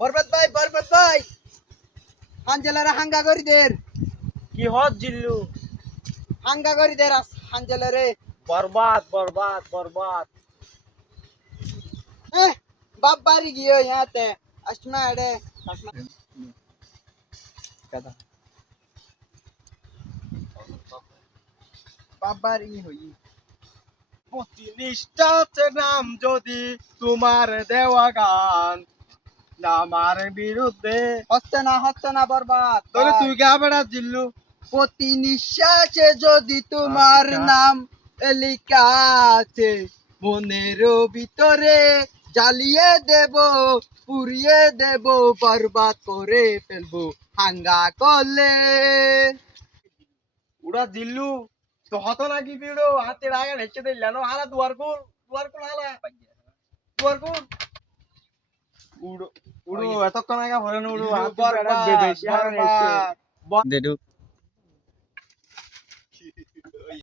বরবাদ ভাই হাঞ্জেলারে হাঙ্গা করি দের কি হত জিল্লু হাঙ্গা করি দের হাঞ্জেলারে বরবাদ বাপ বাড়ি গিয়ে ইয়াতে আসমা এডে বাপ বাড়ি হই প্রতিনিষ্ঠাতে নাম যদি তোমার দেওয়া গান আমার বিরুদ্ধে হচ্ছে না বরবাদ তোরে তুই গা বেড়া জিল্লু প্রতি নিঃশ্বাসে যদি তোমার আচ্ছা। নাম লেখা আছে মনের ভিতরে জ্বালিয়ে দেব পুড়িয়ে দেব বরবাদ করে ফেলবো হাঙ্গা করলে উড়া জিল্লু তো হতো নাকি বিড়ো হাতে রাগা হেঁচে দিলানো হালা দুয়ার কোন হালা দুয়ার কোন উড়ো উড়ো এতক্ষণ আগে ভরে উড়ো হাত বরবাদ বেশি হারা বরবাদ